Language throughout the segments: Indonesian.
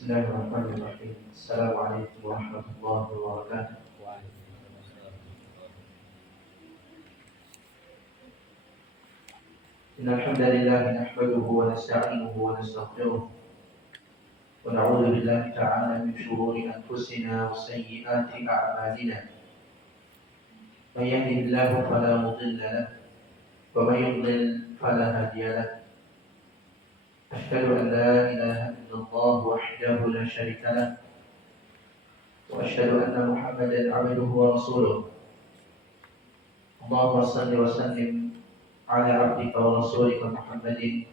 Bismillahirrahmanirrahim. Assalamualaikum warahmatullahi wabarakatuh. Innal hamdalillah nahmaduhu wa nasta'inuhu wa nastaghfiruh wa na'udzu billahi ta'ala min shururi anfusina wa sayyiati a'malina. May yahdihillahu fala mudilla lahu wa may yudlil fala hadiya lahu. Asyhadu an la ilaha illallah wahdahu la syarika lahu wa asyhadu anna Muhammadan 'abduhu wa rasuluh. Allahumma shalli wa sallim ala 'abdika wa rasulika Muhammadin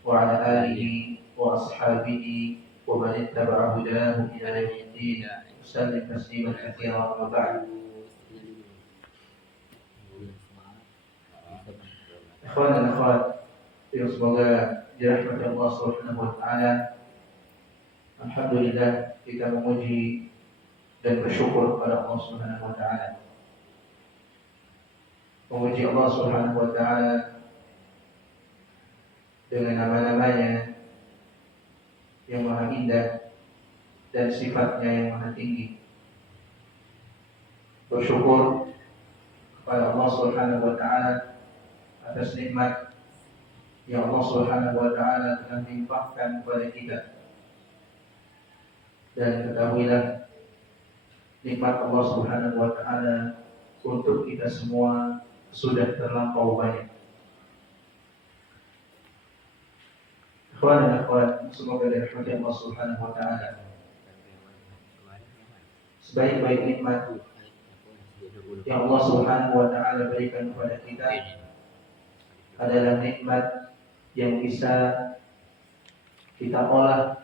wa ala alihi wa ashabihi wa man ittaba'a hudahu ila yaumiddin. Sallim tasliman katsiran wa ba'd. Ikhwan dan akhwat yang semoga dirahmati Allah Subhanahu wa taala. Alhamdulillah, kita memuji dan bersyukur kepada Allah Subhanahu wa taala. Memuji Allah Subhanahu wa taala dengan nama-namanya yang maha indah dan sifatnya yang maha tinggi. Bersyukur kepada Allah Subhanahu wa taala atas nikmat yang Allah Subhanahu wa taala telah limpahkan kepada kita. Dan ketahuilah, nikmat Allah Subhanahu wa taala untuk kita semua sudah terlampau banyak. Ikhwan dan akhwat, semoga dirahmati Allah Subhanahu wa taala. Sebaik-baik nikmat yang Allah Subhanahu wa taala berikan kepada kita adalah nikmat yang bisa kita olah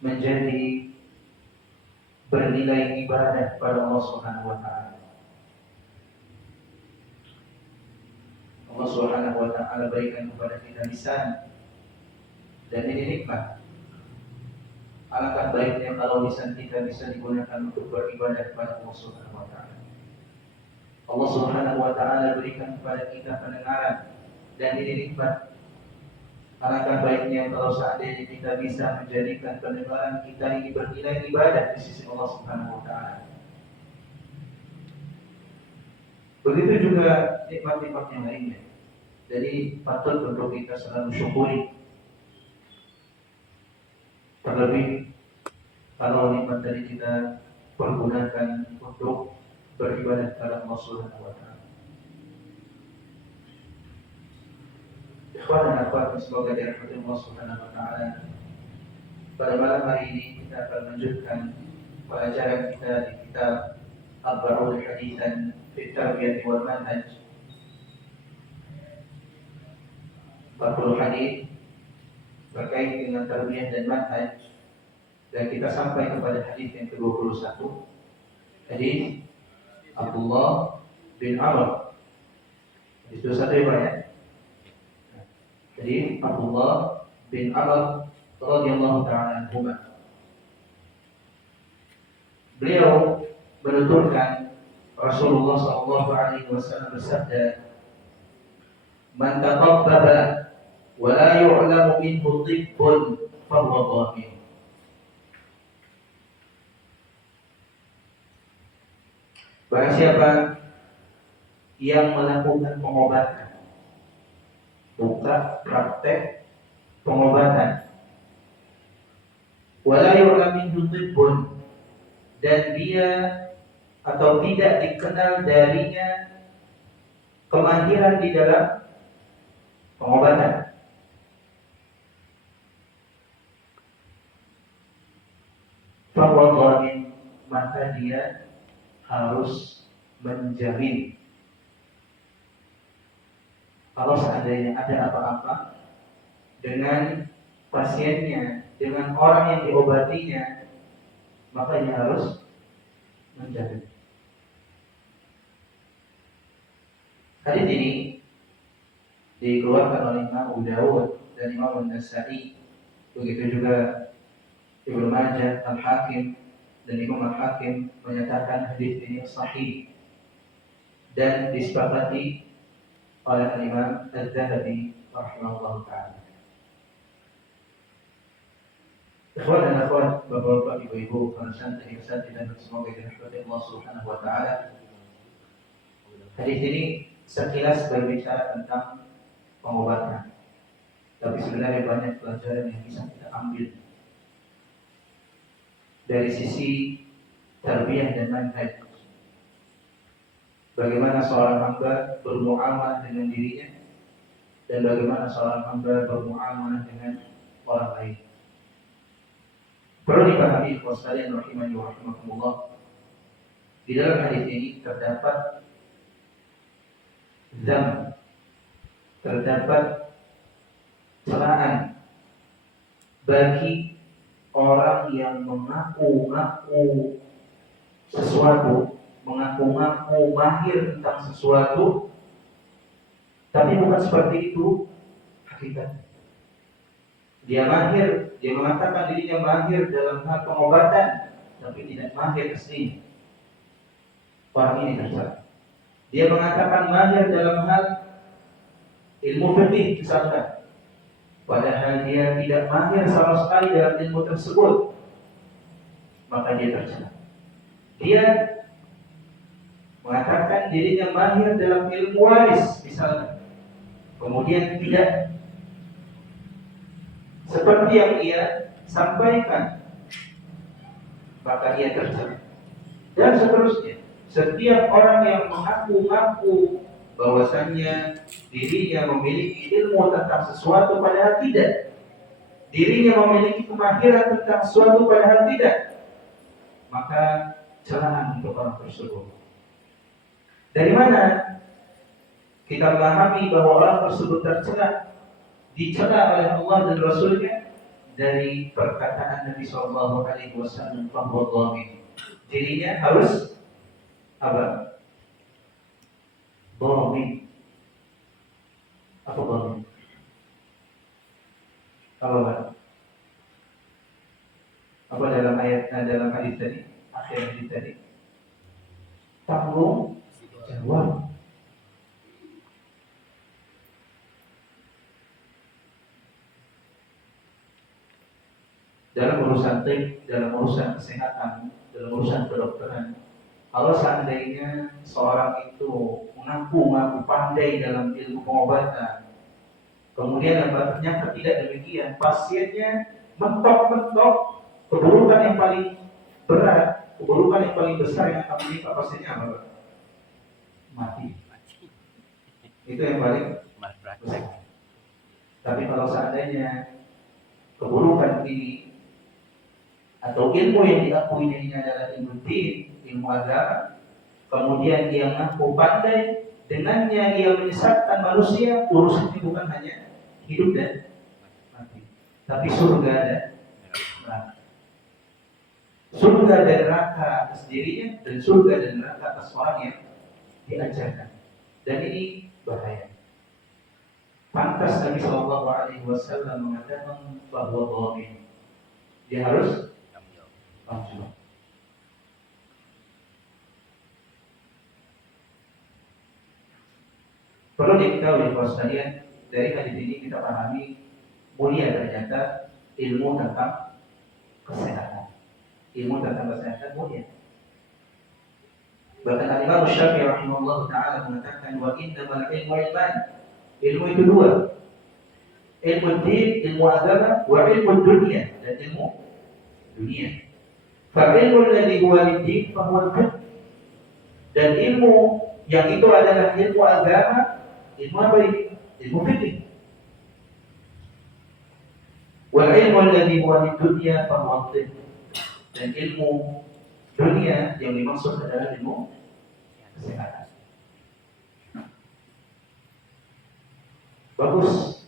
menjadi bernilai ibadah kepada Allah Subhanahu wa taala. Allah Subhanahu wa taala berikan kepada kita lisan, dan ini nikmat. Alangkah baiknya kalau lisan kita bisa digunakan untuk beribadah kepada Allah Subhanahu wa taala. Allah Subhanahu wa taala berikan kepada kita pendengaran, dan ini nikmat. Alangkah baiknya kalau seandainya kita bisa menjadikan pendengaran kita ini bernilai ibadah di sisi Allah Subhanahu wa taala. Begitu juga nikmat-nikmat yang lainnya. Jadi patut untuk kita selalu syukuri. Terlebih kalau nikmat tadi kita pergunakan untuk beribadah kepada Allah Subhanahu wa taala. Ikhwan dan akhwat, semoga dirahmati Allah Subhanahu wa taala. Pada malam hari ini kita akan melanjutkan pelajaran kita di kitab Arba'un Haditsan fi Tarbiyah wal Manhaj. 40 hadis terkait dengan tarbiyah dan manhaj, dan kita sampai kepada hadis yang ke-21. Hadis Abdullah bin Amr. Hadis 21 ya Pak ya. Hadis Abdullah bin Amr radhiyallahu ta'ala anhuma. Beliau menuturkan Rasulullah sallallahu alaihi wasallam bersabda, "Man taqabbaba wa la yu'lamu minhu tibbun fa huwa dhahir." Barang siapa yang melakukan pengobatan, buka praktek pengobatan, wa la yu'lamu minhu tibbun, dan dia atau tidak dikenal darinya kemahiran di dalam pengobatan, bahwa dhamin, maka dia harus menjamin kalau seandainya ada apa-apa dengan pasiennya, dengan orang yang diobatinya, maka dia harus menjamin. Hadis ini dikeluarkan oleh Imam Abu Dawud dan Imam An-Nasa'i, begitu juga Ibnu Majah, Al-Hakim, dan Imam Al-Hakim menyatakan hadis ini sahih dan disepakati oleh Imam Az-Zahabi rahimahullah ta'ala. Ikhwan dan akhwat, bapak-bapak, ibu-ibu, para santri dan semoga dirahmati Allah Subhanahu wa taala. Hadis ini sekilas berbicara tentang pengobatan. Tapi sebenarnya banyak pelajaran yang bisa kita ambil dari sisi tarbiyah dan manhaj. Bagaimana seorang hamba bermuamalah dengan dirinya dan bagaimana seorang hamba bermuamalah dengan orang lain. Perlu dipahami ikhwan sekalian rahimani wa rahimakumullah. Di dalam hadis ini terdapat zam, terdapat celaan bagi orang yang mengaku-ngaku sesuatu, mengaku-ngaku mahir tentang sesuatu, tapi bukan seperti itu hakikatnya. Dia mahir, dia mengatakan dirinya mahir dalam hal pengobatan, tapi tidak mahir aslinya. Orang ini tercela. Dia mengatakan mahir dalam hal ilmu fikih misalkan, padahal dia tidak mahir sama sekali dalam ilmu tersebut, maka dia tercela. Dia mengatakan dirinya mahir dalam ilmu waris misalkan, kemudian tidak seperti yang ia sampaikan, maka dia tercela. Dan seterusnya. Setiap orang yang mengaku-ngaku bahwasannya dirinya memiliki ilmu tentang sesuatu padahal tidak, dirinya memiliki kemahiran tentang sesuatu padahal tidak, maka celaan untuk orang tersebut. Dari mana kita memahami bahwa orang tersebut tercela, dicela oleh Allah dan Rasulnya? Dari perkataan Nabi SAW, bahwa dhamin, dirinya harus apa? Dhamin. Apa dhamin? Apa dalam ayat, dalam hadis tadi, akhir hadis tadi? Tanggung jawab. Dalam urusan tik, dalam urusan kesehatan, dalam urusan kedokteran, kalau seandainya seorang itu mengaku pandai dalam ilmu pengobatan, kemudian ternyata tidak demikian, pasiennya mentok-mentok, keburukan yang paling berat, keburukan yang paling besar yang akan menimpa pasiennya apa? Mati. Itu yang paling besar. Tapi kalau seandainya keburukan ini atau ilmu yang diakuinya ini adalah ilmu din, ilmu agama, kemudian dia mengaku pandai, dengannya ia menyesatkan manusia, urusannya bukan hanya hidup dan mati, tapi surga dan neraka. Surga dan neraka atas dirinya, dan surga dan neraka atas orang yang diajarkan. Dan ini bahaya. Pantas Nabi SAW mengatakan bahwa dhamin, dia harus tanggung jawab. Perlu diketahui bahwa sekalian, dari hadis ini kita pahami mulia ternyata ilmu tentang kesehatan. Ilmu tentang kesehatan mulia. Bahkan Imam Syafi'i rahimahullah taala mengatakan wa innamal ilmu ilman. Ilmu itu dua. Ilmu din, ilmu agama, wa ilmu dunia, dan ilmu dunia. Fa ilmu alladhi huwa lid-din fa huwa al-fiqh. Dan ilmu yang itu adalah ilmu agama, ilmu apa ini? Ilmu fikih. Wal ilmu alladhi huwa lid-dunya fa huwa al-fiqh. Dan ilmu dunia yang dimaksud adalah ilmu kesehatan. Bagus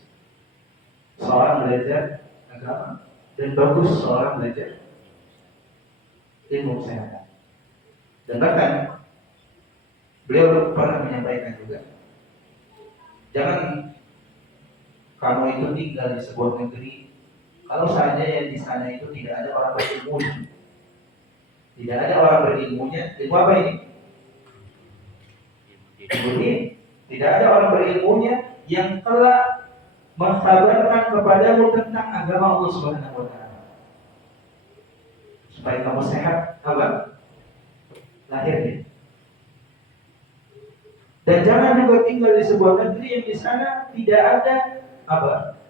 seorang belajar agama dan bagus seorang belajar ilmu kesehatan. Dan bahkan beliau pernah menyampaikan juga, jangan kamu itu tinggal di sebuah negeri kalau seandainya di sana itu tidak ada orang berilmu. Tidak ada orang berilmunya. Ilmu apa ini? Ilmu ini. Tidak ada orang berilmunya yang telah mengkhabarkan kepadamu tentang agama Allah Subhanahu wa taala. supaya kamu sehat apa? Lahirnya. Dan jangan juga tinggal di sebuah negeri yang di sana tidak ada apa?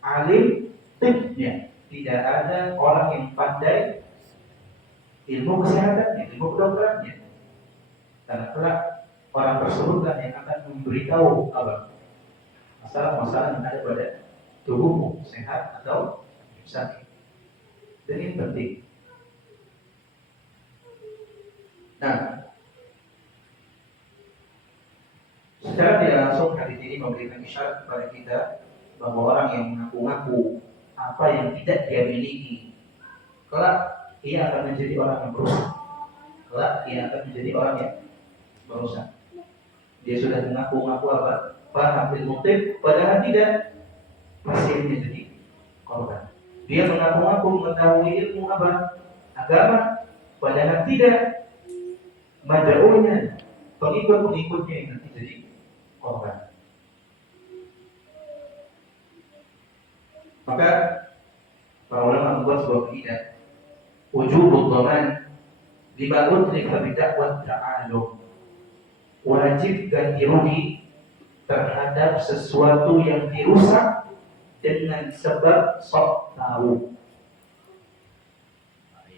Alim tibnya. Tidak ada orang yang pandai ilmu kesehatannya, ilmu kedokterannya. Karena kelak orang tersebutlah yang akan memberitahu apa? Masalah-masalah yang ada pada tubuhmu, sehat atau sakit. Dan ini penting. Nah, secara tidak langsung hadis ini memberikan isyarat kepada kita bahwa orang yang mengaku-ngaku apa yang tidak dia miliki, kelak ia akan menjadi orang yang merusak. Kelak ia akan menjadi orang yang merusak. Dia sudah mengaku-ngaku apa? Paham ilmu tib, padahal tidak, pasti menjadi korban. Dia mengaku-ngaku mengetahui ilmu apa? Agama, padahal tidak. Madaunya, pengikut-pengikutnya yang nanti jadi korban. Maka para ulama membuat sebuah kaidah, wujubud dhaman lima udrika bidakwat ta'alum. Wajib ganti rugi terhadap sesuatu yang dirusak dengan sebab sok tahu.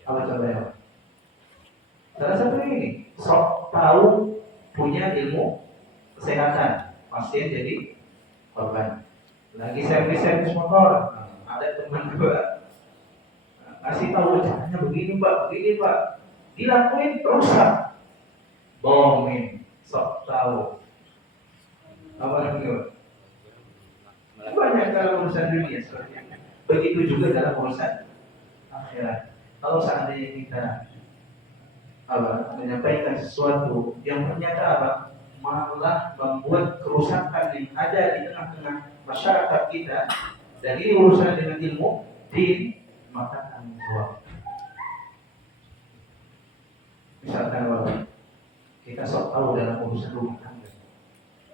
Apa contohnya? Salah satu ini, sok tahu punya ilmu kesehatan, pasti jadi korban. Lagi servis motor, ada teman gua kasih tahu caranya begini pak, dilakuin rusak, bohongin, sok tahu. Apa lagi? Banyak dalam urusan dunia seperti ini. Begitu juga dalam urusan akhirat. Kalau seandainya kita menyampaikan sesuatu yang ternyata malah membuat kerusakan yang ada di tengah-tengah masyarakat kita, dan ini urusan dengan ilmu din, maka tanggung jawab. Misalkan kita sok tahu dalam urusan rumah tangga,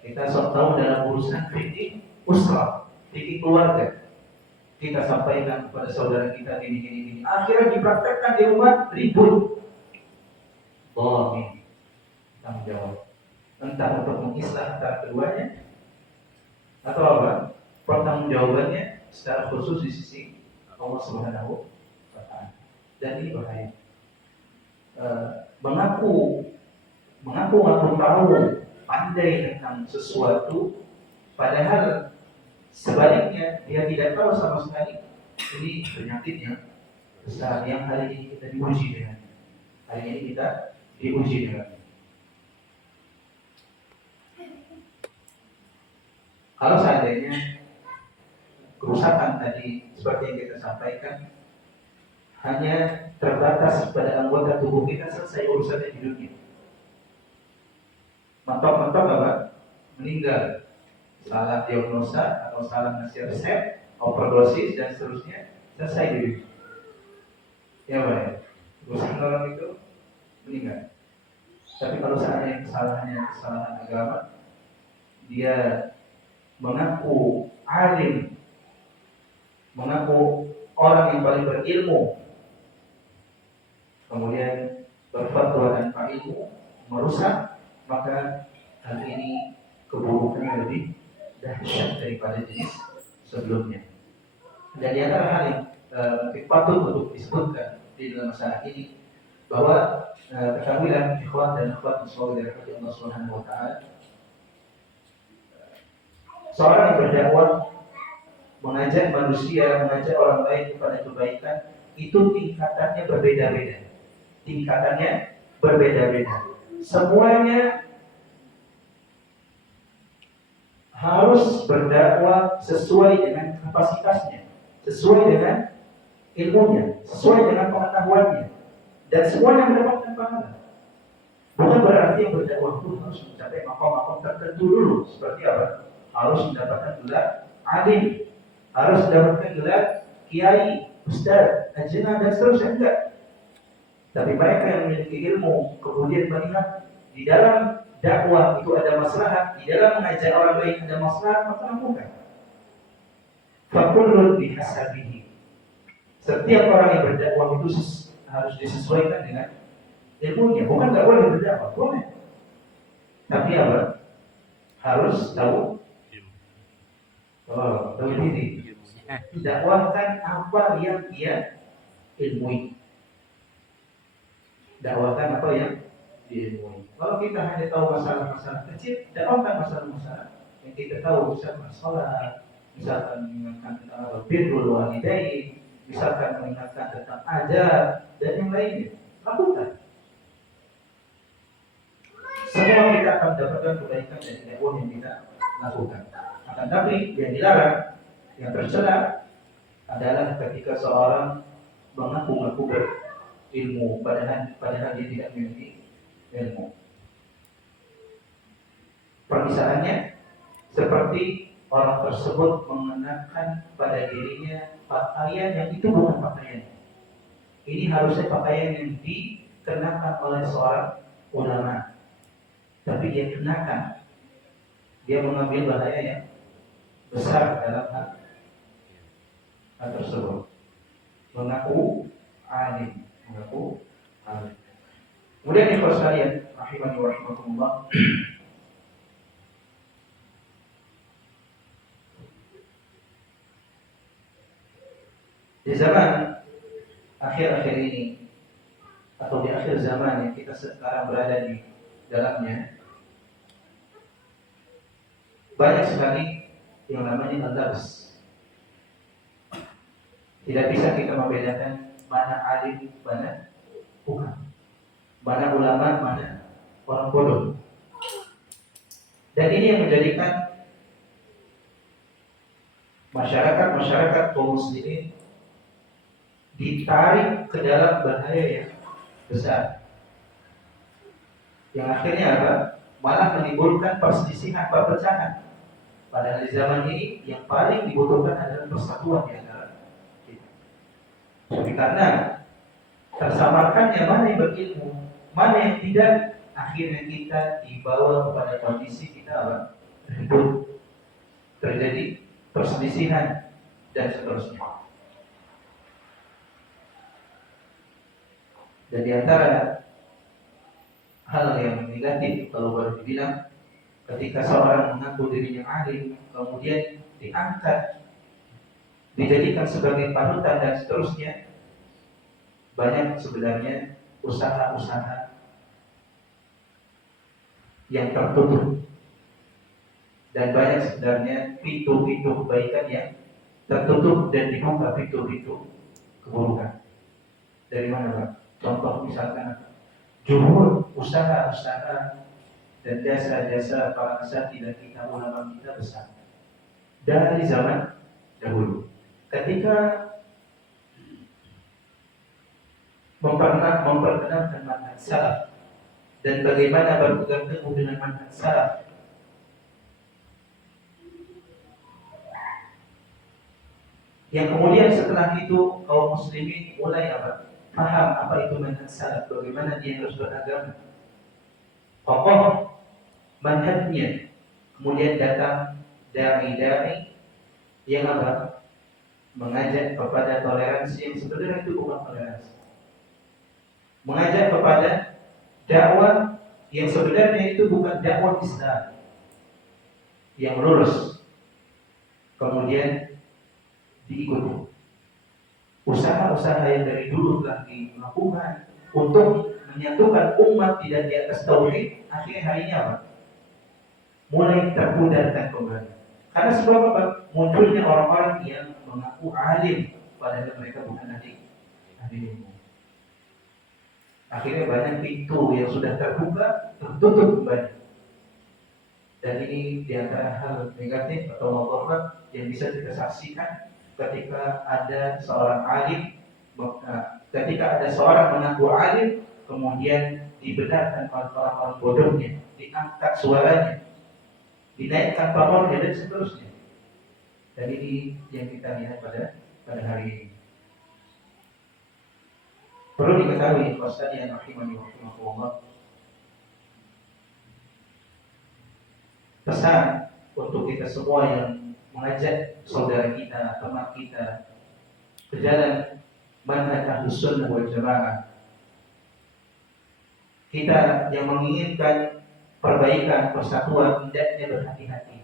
kita sok tahu dalam urusan fikih usrah, fikih keluarga, kita sampaikan kepada saudara kita gini, akhirnya dipraktekkan di rumah ribut. Bohong, tanggung jawab. Entah untuk mengislah antara keduanya, atau apa? Pertanggungjawabannya secara khusus di sisi Allah Subhanahu wa Ta'ala. Dan ini bahaya. Mengaku tahu, pandai tentang sesuatu, padahal sebaliknya dia tidak tahu sama sekali. Ini penyakitnya besar yang hari ini kita diuji dengan. Hari ini kita diuji dengan. Kalau seandainya kerusakan tadi seperti yang kita sampaikan hanya terbatas pada anggota tubuh kita, selesai urusannya di dunia. Mentok-mentok apa? Meninggal. Salah diagnosa atau salah ngasih resep, overdosis dan seterusnya, selesai di dunia. Ya Pak ya? Urusan orang itu meninggal. Tapi kalau seandainya kesalahan agama, dia mengaku alim, mengaku orang yang paling berilmu, kemudian berfatwa tanpa ilmu, merusak, maka hal ini keburukannya lebih dahsyat daripada jenis sebelumnya. Dan di antara hal yang mungkin patut untuk disebutkan di dalam masalah ini, bahwa ketahuilah ikhwan dan akhwat semoga dirahmati Allah Subhanahu wa Ta'ala, seorang yang berdakwah, mengajak manusia, mengajak orang lain kepada kebaikan, itu tingkatannya berbeda-beda. Semuanya harus berdakwah sesuai dengan kapasitasnya, sesuai dengan ilmunya, sesuai dengan pengetahuannya, dan semuanya mendapatkan pahala. Bukan berarti yang berdakwah itu harus mencapai makom-makom tertentu dulu. Seperti apa? Harus mendapatkan gelar alim, harus mendapatkan gelar kiai, ustaz, ajnah dan seterusnya. Enggak. Tapi mereka yang memiliki ilmu kemudian melihat di dalam dakwah itu ada maslahat, di dalam mengajak orang lain ada maslahat, maka lakukan. Fakullun bihasabihi. Setiap orang yang berdakwah itu harus disesuaikan dengan ilmunya. Bukan nggak boleh berdakwah, boleh. Tapi apa? Harus tahu tahu diri. Dakwahkan apa yang dia ilmui. Dakwahkan apa yang diilmui. Kalau kita hanya tahu masalah-masalah kecil, dakwahkan masalah-masalah yang kita tahu, misalkan sholat, misalkan mengingatkan tentang birrul walidain, misalkan mengingatkan tentang ajar dan yang lainnya. Lakukan. Semua kita akan dapatkan kebaikan dari dakwah yang kita lakukan. Akan tapi yang dilarang, yang tercela adalah ketika seorang mengaku-ngaku berilmu padahal dia tidak memiliki ilmu. Permisalannya seperti orang tersebut mengenakan pada dirinya pakaian yang itu bukan pakaiannya. Ini harusnya pakaian yang dikenakan oleh seorang ulama, tapi dia kenakan. Dia mengambil bahaya yang besar dalam hal tersebut. Mengaku alim. Kemudian ikhwan sekalian, rahimani wa rahimakumullah. Di zaman akhir-akhir ini atau di akhir zaman yang kita sekarang berada di dalamnya, banyak sekali yang namanya al-labs. Tidak bisa kita membedakan mana alim, mana bukan, mana ulama, mana orang bodoh. Dan ini yang menjadikan masyarakat kaum muslimin ditarik ke dalam bahaya yang besar, yang akhirnya apa? Malah menimbulkan perselisihan, perpecahan. Padahal di zaman ini yang paling dibutuhkan adalah persatuan di antara kita. Jadi karena tersamarkannya mana yang berilmu, mana yang tidak, akhirnya kita dibawa kepada kondisi kita apa? Ribut, terjadi perselisihan dan seterusnya. Dan di antara hal yang negatif kalau baru dibilang, ketika seorang mengaku dirinya alim, kemudian diangkat, dijadikan sebagai panutan dan seterusnya, banyak sebenarnya usaha-usaha yang tertutup dan banyak sebenarnya pintu-pintu kebaikan yang tertutup dan dibuka pintu-pintu keburukan. Dari mana, Pak? Contoh misalkan jumhur usaha-usaha dan jasa-jasa para asatidz dan kita ulama kita besar dari zaman dahulu. Ketika memperkenalkan manhaj salaf dan bagaimana berpegang teguh dengan manhaj salaf, yang kemudian setelah itu kaum muslimin mulai apa? Paham apa itu manhaj salaf, bagaimana dia harus beragama. Kokoh manhajnya. Kemudian datang dai-dai yang apa? Mengajak kepada toleransi yang sebenarnya itu bukan toleransi. Mengajak kepada dakwah yang sebenarnya itu bukan dakwah Islam yang lurus. Kemudian diikuti. Usaha-usaha yang dari dulu telah dilakukan untuk menyatukan umat tidak di atas tauhid, akhirnya harinya apa? Mulai terpudarkan kembali. Karena sebab apa? Munculnya orang-orang yang mengaku alim padahal mereka bukan ahli ilmu. Akhirnya banyak pintu yang sudah terbuka tertutup kembali. Dan ini diantara hal negatif atau mudarat yang bisa kita saksikan ketika ada seorang alim, ketika ada seorang mengaku alim, kemudian dibenarkan oleh orang-orang bodohnya, diangkat suaranya, dinaikkan pamornya dan seterusnya. Dan ini yang kita lihat pada hari ini. Perlu diketahui, Ustaz-Ustaz rahimani wa rahimakumullah, pesan untuk kita semua yang mengajak saudara kita, teman kita ke jalan manhaj Ahlus Sunnah wal Jamaah. Kita yang menginginkan perbaikan, persatuan, hendaknya berhati-hati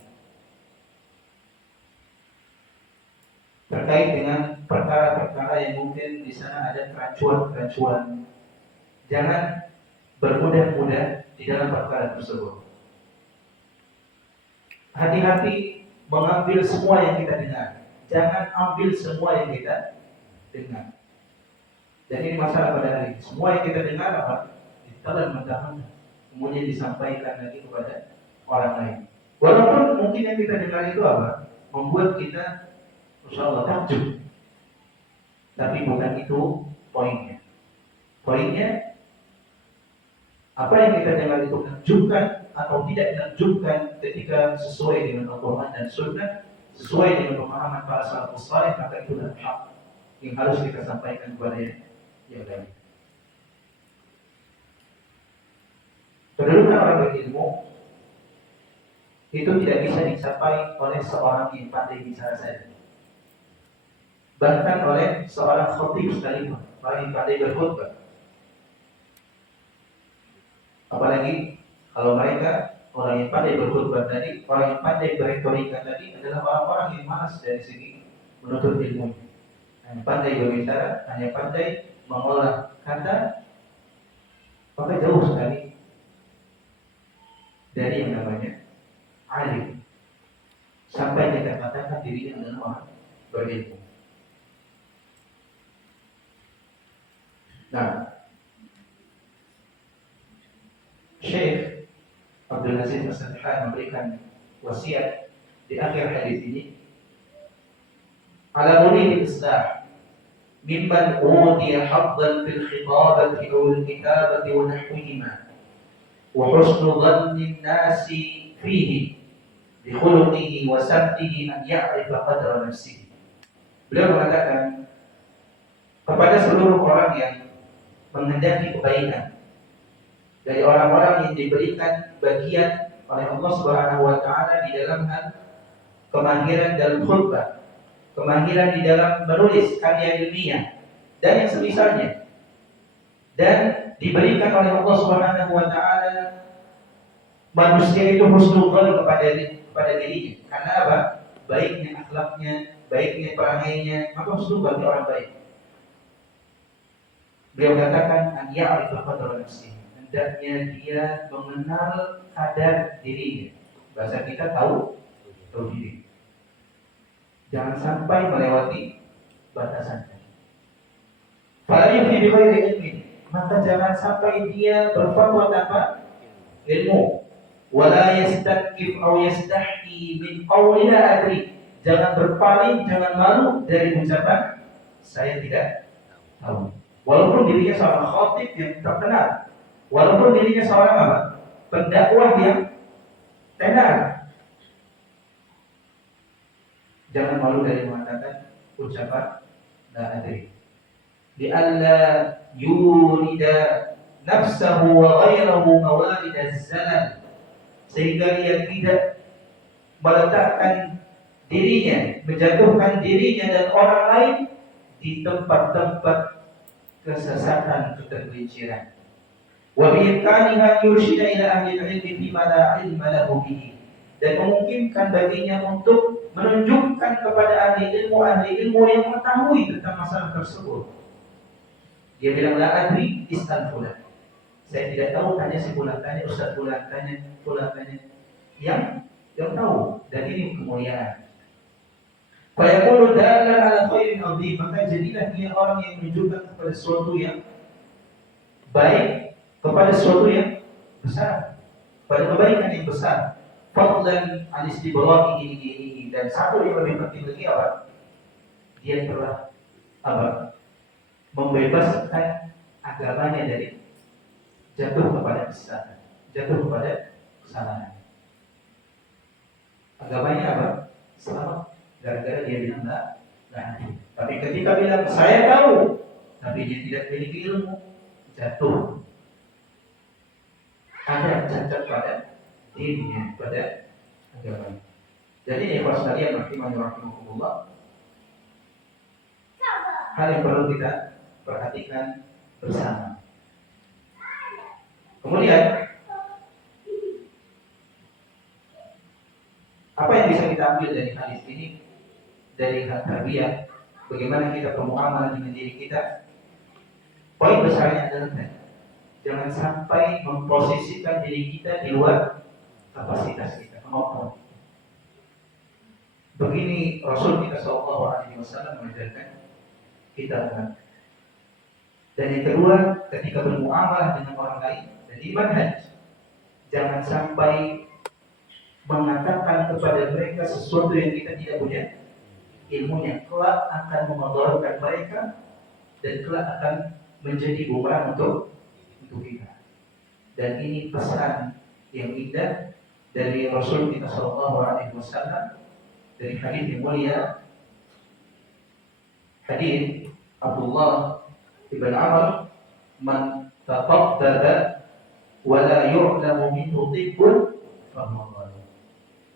terkait dengan perkara-perkara yang mungkin di sana ada kerancuan-kerancuan. Jangan bermudah-mudah di dalam perkara tersebut. Hati-hati mengambil semua yang kita dengar. Jangan ambil semua yang kita dengar. Dan ini masalah pada hari ini. Semua yang kita dengar apa? Ditelan mentah-mentah. Kemudian disampaikan lagi kepada orang lain. Walaupun mungkin yang kita dengar itu apa? Membuat kita insya Allah takjub. Tapi bukan itu poinnya. Poinnya, apa yang kita dengar itu menakjubkan atau tidak menakjubkan ketika sesuai dengan Al-Quran dan Sunnah, sesuai dengan pemahaman para salafus saleh, maka itu adalah hak yang harus kita sampaikan kepada yang lain. Kedudukan orang berilmu itu tidak bisa dicapai oleh seorang yang pandai bicara saja, bahkan oleh seorang khatib sekalipun, orang yang pandai berkhutbah. Apalagi kalau mereka orang yang pandai berkhutbah tadi, orang yang pandai beretorika tadi adalah orang-orang yang malas dari segi menuntut ilmu. Hanya pandai berbicara, hanya pandai mengolah kata, maka jauh sekali dari yang namanya alim. Sampai kita katakan dirinya adalah orang berilmu. Nah, Syekh Abdul Aziz As-Sadihan memberikan wasiat di akhir hadis ini, ala munil islah mimman utiya haddan fil khitabati aw al kitabati wa nahwihima wa husnu dhanni an-nasi fihi bi khuluqihi wa sabtihi an ya'rifa qadra nafsihi. Beliau mengatakan kepada seluruh orang yang menghendaki kebaikan, dari orang-orang yang diberikan bagian oleh Allah Subhanahu wa taala di dalam hal kemahiran dalam khutbah, kemahiran di dalam menulis karya ilmiah dan yang semisalnya, dan diberikan oleh Allah Subhanahu wa taala manusia itu husnul dzan kepada dirinya. Karena apa? Baiknya akhlaknya, baiknya perangainya, maka husnul bagi orang baik. Beliau katakan an ya'rifa qadra nafsihi, hendaknya dia mengenal kadar dirinya. Bahasa kita tahu diri. Jangan sampai melewati batasannya. Fala yufti bi ghairi ilmi, maka jangan sampai dia berfatwa tanpa ilmu. Wala yastankif aw yastahyi min qawli la adri, jangan berpaling, jangan malu dari ucapan saya tidak tahu. Walaupun dirinya seorang khatib yang terkenal, walaupun dirinya seorang apa? Pendakwah yang tenar, jangan malu dari mengatakan ucapan la adri. Li'alla yurida nafsahu wa ghairahu mawarid az-zalal, sehingga dia tidak meletakkan dirinya, menjatuhkan dirinya dan orang lain di tempat-tempat kesesatan, ketergelinciran. Wa bi'imkaniha yurshida ila ahli al-ilmi bima la ilma lahu bihi, dan memungkinkan baginya untuk menunjukkan kepada ahli ilmu yang mengetahui tentang masalah tersebut. Dia bilang la adri is'al fulan, saya tidak tahu, tanya si fulan, tanya ustaz fulan, tanya fulan, tanya yang tahu. Dan ini kemuliaan. Fa yaqulu dalan ala khairin azim, maka jadilah dia orang yang menunjukkan kepada sesuatu yang baik, kepada sesuatu yang besar, pada kebaikan yang besar. Fadlan an istibrahi dinihi, dan satu yang lebih penting lagi apa? Dia telah apa? Membebaskan agamanya dari jatuh kepada kesesatan, jatuh kepada kesalahan. Agamanya apa? Selamat gara-gara dia bilang enggak. Tapi ketika bilang saya tahu, tapi dia tidak memiliki ilmu, jatuh. Ada cacat pada dirinya, pada agamanya. Jadi ikhwan sekalian rahimani rahimakumullah, hal yang perlu kita perhatikan bersama. Kemudian apa yang bisa kita ambil dari hadis ini, dari hal tarbiyah, bagaimana kita bermuamalah dengan diri kita? Poin besarnya adalah jangan sampai memposisikan diri kita di luar kapasitas kita, kemampuan. Begini Rasul kita Shallallahu Alaihi Wasallam mengajarkan kita. Dan yang kedua, ketika bermuamalah dengan orang lain, jadi manhaj, jangan sampai mengatakan kepada mereka sesuatu yang kita tidak punya ilmunya, kelak akan memudaratkan mereka dan kelak akan menjadi bumerang untuk kita. Dan ini pesan yang indah dari Rasul kita Shallallahu Alaihi Wasallam dari hadis yang mulia, hadis Abdullah ibn Amr, man taqaddada wa la yu'lamu minhu tibbun fahuwa dhalim.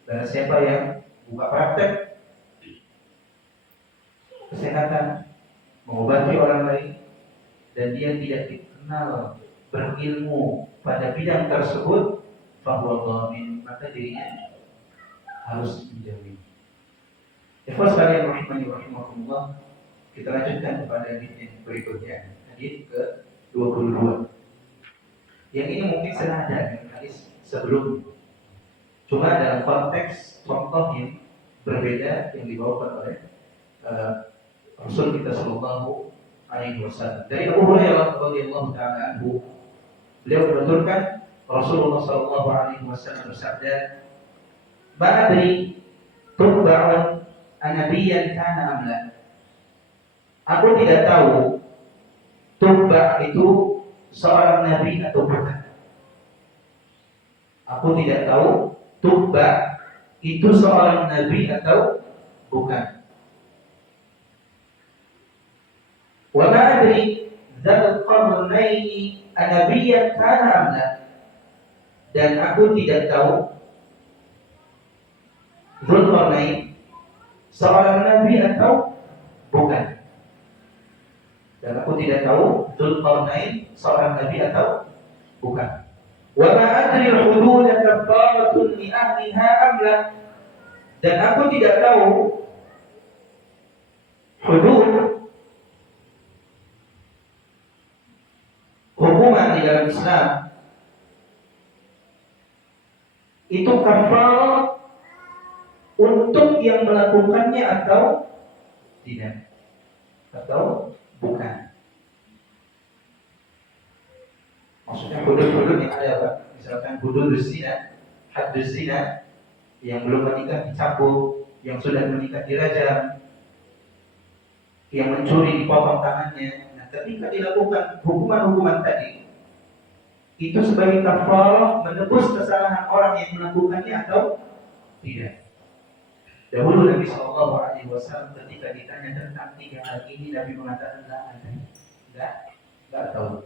Dan siapa yang buka praktek kesehatan, mengobati orang lain, dan dia tidak dikenal berilmu pada bidang tersebut, fahuwa dhalim, maka dirinya harus menjauhi. Ikhwas sekalian rahimani wa rahimakumullah, kita lanjutkan kepada hadis yang berikutnya, hadis ke-22. Yang ini mungkin senada dengan hadis sebelumnya, cuma dalam konteks contoh yang berbeda yang dibawakan oleh Rasul kita Sallallahu Alaihi Wasallam. Dari Abu Hurairah radhiyallahu taala anhu, beliau menuturkan Rasulullah Sallallahu Alaihi Wasallam bersabda, "Ma'adri tubba'un anabiyan kana amla." Aku tidak tahu Tubba itu seorang nabi atau bukan. Aku tidak tahu Tubba itu seorang nabi atau bukan. Wa ma adri dzal qarnaini anabiyyan kana amla. Dan aku tidak tahu Dzulqarnain seorang nabi atau bukan. Dan aku tidak tahu Dzulqarnain seorang nabi atau bukan. Wa ma adri al-hudud kafaratun li ahliha amla. Dan aku tidak tahu hudud, hukuman di dalam Islam itu kafarat untuk yang melakukannya atau tidak, atau bukan. Maksudnya hudud-hudud yang ada apa? Misalkan hudud zina, hadd zina, yang belum menikah dicambuk, yang sudah menikah dirajam, yang mencuri dipotong tangannya. Nah, ketika dilakukan hukuman-hukuman tadi, itu sebagai kafarah menebus kesalahan orang yang melakukannya atau tidak. Dahulu Nabi Shallallahu Alaihi Wasallam ketika ditanya tentang tiga hal ini, Nabi mengatakan tidak tahu.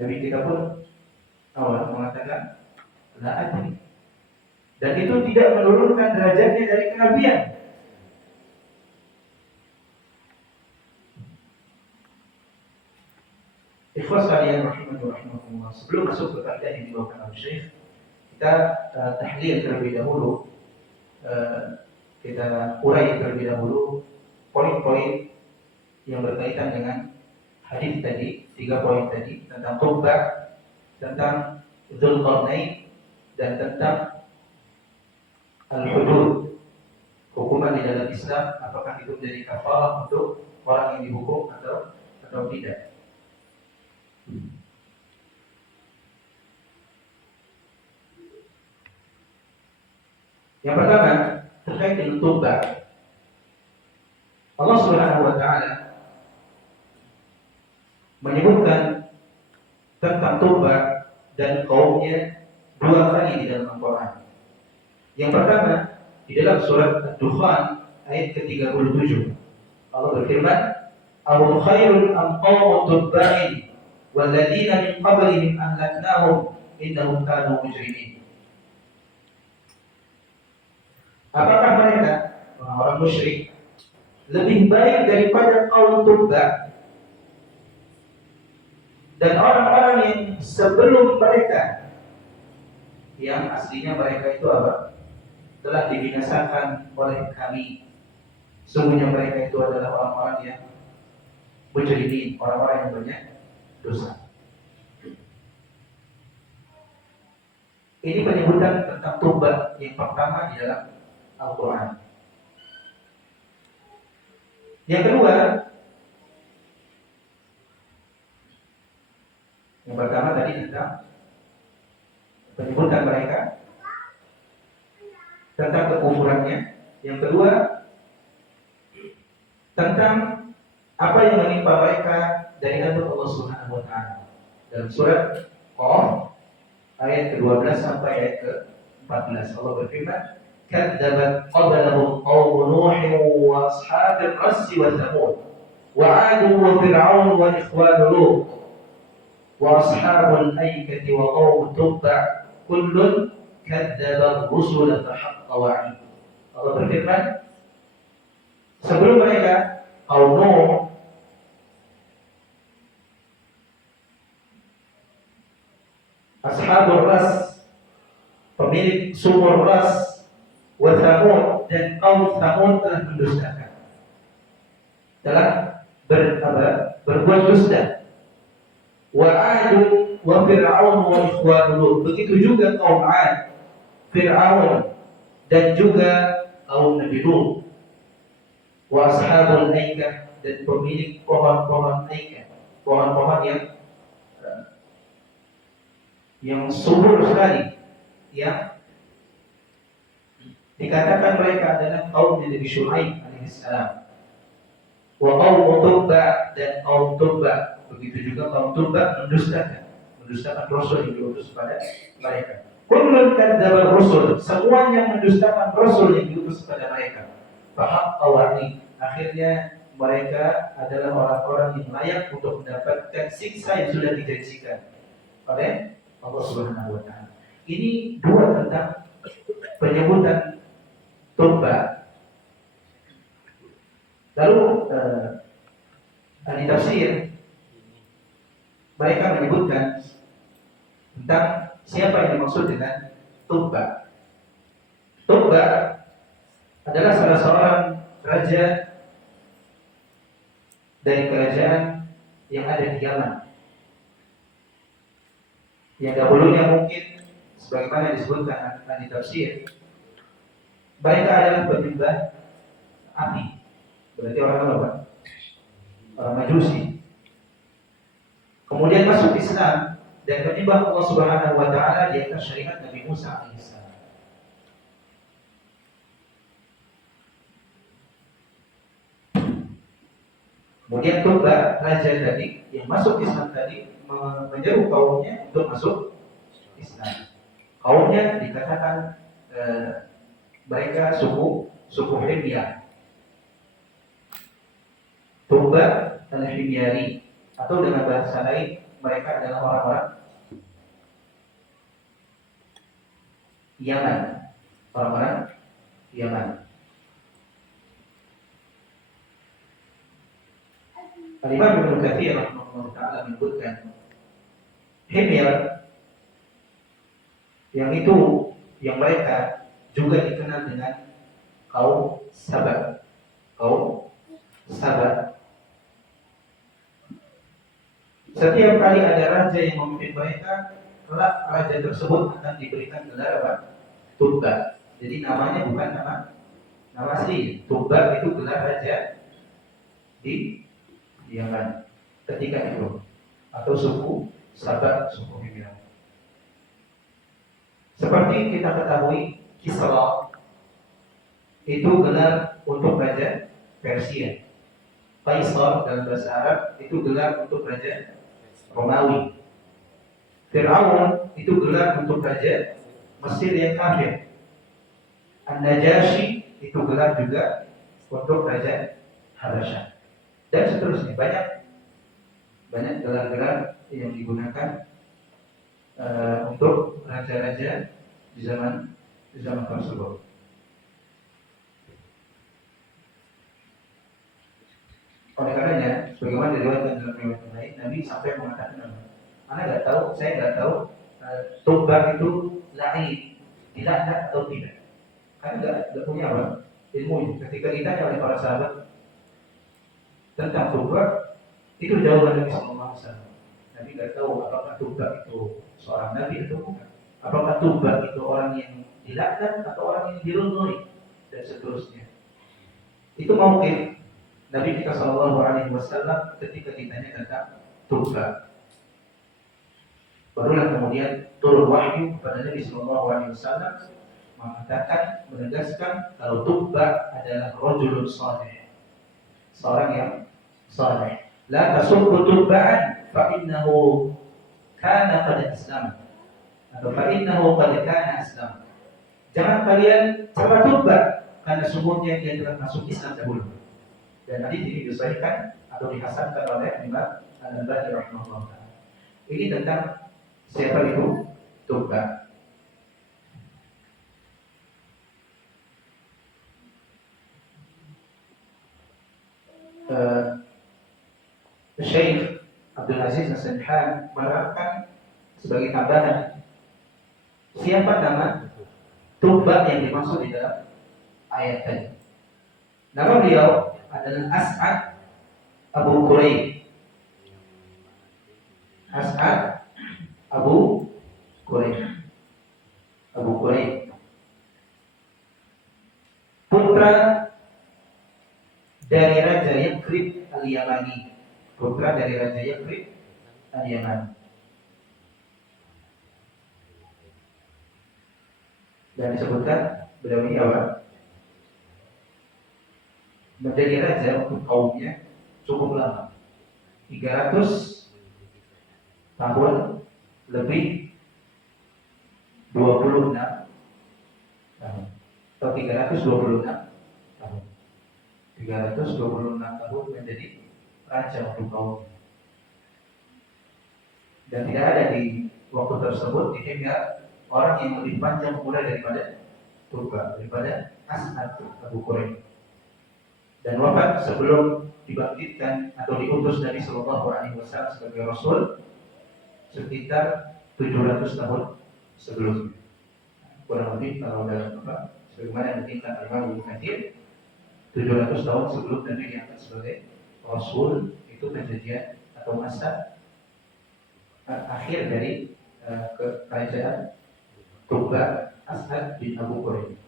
Nabi kita pun awal mengatakan la adri. Dan itu tidak menurunkan derajatnya dari kenabian. Ikhwas kalian rahimani wa rahimakumullah. Sebelum masuk ke kaidah yang dibawakan oleh Syekh, kita tahlil terlebih dahulu, kita urai terlebih dahulu poin-poin yang berkaitan dengan hadis tadi, 3 poin tadi tentang Tubba, tentang Dzulqarnain, dan tentang al-hudud, hukuman di dalam Islam, apakah itu menjadi kafarah untuk orang yang dihukum atau tidak. Yang pertama terkait dengan Tubba. Allah Subhanahu wa taala menyebutkan tentang Tubba dan kaumnya 2 kali di dalam Al-Qur'an. Yang pertama di dalam surat Ad-Dukhan ayat ke-37. Allah berfirman, "Ahum khairun am qawmu tubba'in walladzina min qablihim ahlaknahum innahum kanu mujrimin." Apakah mereka orang musyrik lebih baik daripada kaum Tubba dan orang-orang yang sebelum mereka, yang aslinya mereka itu apa? Telah dibinasakan oleh kami. Sungguhnya mereka itu adalah orang-orang yang mujrimin, orang-orang yang banyak dosa. Ini penyebutan tentang Tubba yang pertama di dalam Al-Quran. Yang kedua, yang pertama tadi tentang penyebutan mereka, tentang kekufurannya. Yang kedua, tentang apa yang menimpa mereka dari azab Allah Subhanahu wa taala. Dalam surat Qaf ayat ke-12 sampai ayat ke-14 Allah berfirman, "Kadzabat qablahum qaum Nuh wa ashabil rass wa Thamud wa 'ad wa fir'aun wa ikhwan Lut wa ashabul aikati wa qaum Tubba kullun kadzdzaba ar-rusula fa haqqa wa'id." Allah berfirman, sebelum mereka kaum Nuh, ashabul ras, pemilik sumur ras, wa Thamud, dan kaum Thamud telah mendustakan, telah berbuat dusta. Wa 'ad wa fir'aun wa ikhwan Lut, begitu juga kaum 'Ad, Fir'aun, dan juga kaum Nabi Lut. Wa ashabul aikah, dan pemilik pohon-pohon aikah, pohon-pohon yang subur sekali, yang dikatakan mereka adalah kaum Nabi Syuaib alaihissalam. Wa qaum Tubba, dan kaum Tubba, begitu juga kaum Tubba mendustakan Rasul yang diutus kepada mereka. Kullun kadzdzaba Rasul, semuanya mendustakan Rasul yang diutus kepada mereka. Fahaqqa wa'id, akhirnya mereka adalah orang-orang yang layak untuk mendapatkan siksa yang sudah dijanjikan oleh Allah Subhanahu wa taala. Ini dua tentang penyebutan Tubba. Lalu ahli tafsir mereka menyebutkan tentang siapa yang dimaksud dengan Tubba. Tubba adalah salah seorang raja dari kerajaan yang ada di Yaman, yang dahulunya mungkin sebagaimana disebutkan ahli tafsir, mereka adalah penyembah api. Berarti orang apa? Orang Majusi. Kemudian masuk Islam dan menyembah Allah Subhanahu wa taala di atas syariat Nabi Musa alaihissalam. Kemudian Tubba, raja tadi yang masuk Islam tadi, menyeru kaumnya untuk masuk Islam. Kaumnya dikatakan mereka suku Himyar, Tubba al-Himyari, atau dengan bahasa lain mereka adalah orang-orang Yaman, orang-orang Yaman. Al-Imam Ibnu Katsir rahimahullah taala menyebutkan Himyar yang mereka juga dikenal dengan kaum Saba. Setiap kali ada raja yang memimpin mereka, kelak raja tersebut akan diberikan gelar apa? Tubba. Jadi namanya bukan nama asli. Tubba itu gelar raja di Yaman ketika itu, atau suku Saba, suku Himyar. Seperti kita ketahui, Kisra itu gelar untuk raja Persia. Kaisar dalam bahasa Arab itu gelar untuk raja Romawi. Fir'aun itu gelar untuk raja Mesir yang kafir. An-Najashi itu gelar juga untuk raja Habasyah. Dan seterusnya, banyak gelar-gelar yang digunakan untuk raja-raja di zaman tersebut. Oleh karenanya, sebagaimana diriwayatkan dalam riwayat yang lain, Nabi sampai mengatakan, Anda nggak tahu, saya nggak tahu, tobat itu lain, dilaknat atau tidak. Karena nggak punya apa? Ilmu. Ketika ditanya oleh para sahabat tentang tobat, itu jawaban Nabi Sallallahu Alaihi Wasallam. Nabi nggak tahu apakah tobat itu seorang nabi atau bukan. Apakah tobat itu orang yang dilaknat atau orang yang dirundui dan seterusnya. Itu mungkin Nabi kita Sallallahu Alaihi Wasallam ketika ditanya tentang tobat. Barulah kemudian turun wahyu kepada Nabi Sallallahu Alaihi Wasallam mengatakan, menegaskan kalau tobat adalah rajulun saleh, seorang yang saleh. La tasubbu tubba'an fa innahu kana qad aslam. Atau fa innahu qad kana aslam. Jangan kalian coba tobat karena sungguhnya dia telah masuk Islam dahulu. Dan hadis ini disahihkan atau dihasankan oleh Imam Al-Albani rahimahullah. Ini tentang siapa itu tobat. Syekh Abdul Aziz As-Sinhan menerangkan sebagai tambahan siapa nama tobat yang dimaksud di dalam ayat tadi. Nama beliau adalah As'ad Abu Quraib. As'ad Abu Quraib. Abu Quraib. Putra dari Raja Yakrib Al-Yamani. Putra dari Raja Yakrib Al-Yamani. Dan disebutkan beliau ini apa? Menjadi raja untuk kaumnya cukup lama, 300 tahun lebih 26 tahun atau 326 tahun 326 tahun menjadi raja untuk kaumnya. Dan tidak ada di waktu tersebut dihingga orang yang lebih panjang umurnya daripada daripada As'ad Abu Quraib. Dan wafat sebelum dibangkitkan atau diutus Nabi Sallallahu Alaihi Wasallam sebagai Rasul sekitar 700 tahun sebelumnya. Kurang lebih kalau dalam sebagaimana yang ditingkat Imam Ibnu Katsir, 700 tahun sebelum Nabi diangkat sebagai Rasul, itu kejadian atau masa akhir dari kerajaan Tuba As'ad bin Abu Quraib.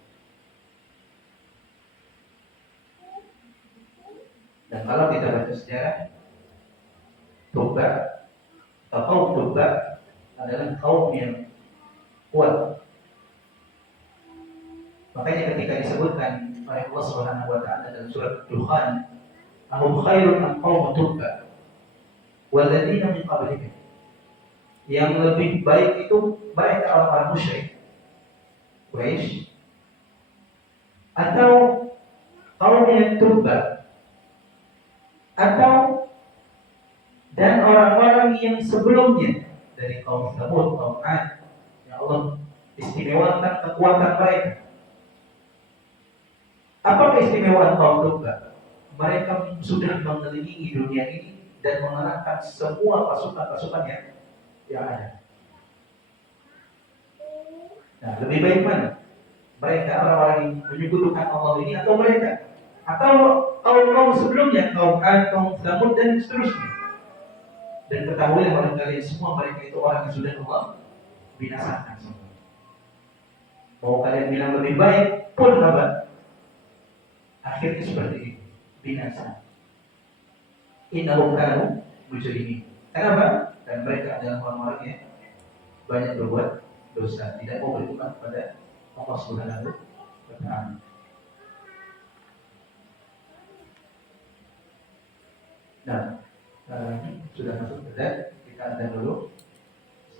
Dan kalau kita baca sejarah, Tuba atau kaum Tuba adalah kaum yang kuat. Makanya ketika disebutkan oleh Allah Subhanahu wa taala dalam surat Dukhan, "Ahum khairun am qaum Tuba walladzina min qablihim." Yang lebih baik itu mereka orang-orang musyrik Quraisy atau kaum yang Tuba atau dan orang-orang yang sebelumnya dari kaum Tsamud, kaum Ad, yang Allah istimewakan kekuatan mereka. Apa keistimewaan kaum Tuba? Mereka sudah mengelilingi dunia ini dan mengerahkan semua pasukan-pasukan yang ada. Nah, lebih baik mana? Mereka orang-orang yang menyekutukan Allah ini atau mereka? Atau kaum sebelumnya, kaum Ad, kaum Tsamud dan seterusnya. Dan ketahuilah oleh kalian semua mereka itu orang yang sudah Allah binasakan semua. Mau kalian bilang lebih baik pun apa? Akhirnya seperti itu, binasa. Innahum kanu mujrimin. Kenapa? Dan mereka adalah orang-orang yang banyak berbuat dosa, tidak mau beriman kepada Allah Subhanahu wa taala. Nah, sudah masuk ke kita ada dulu.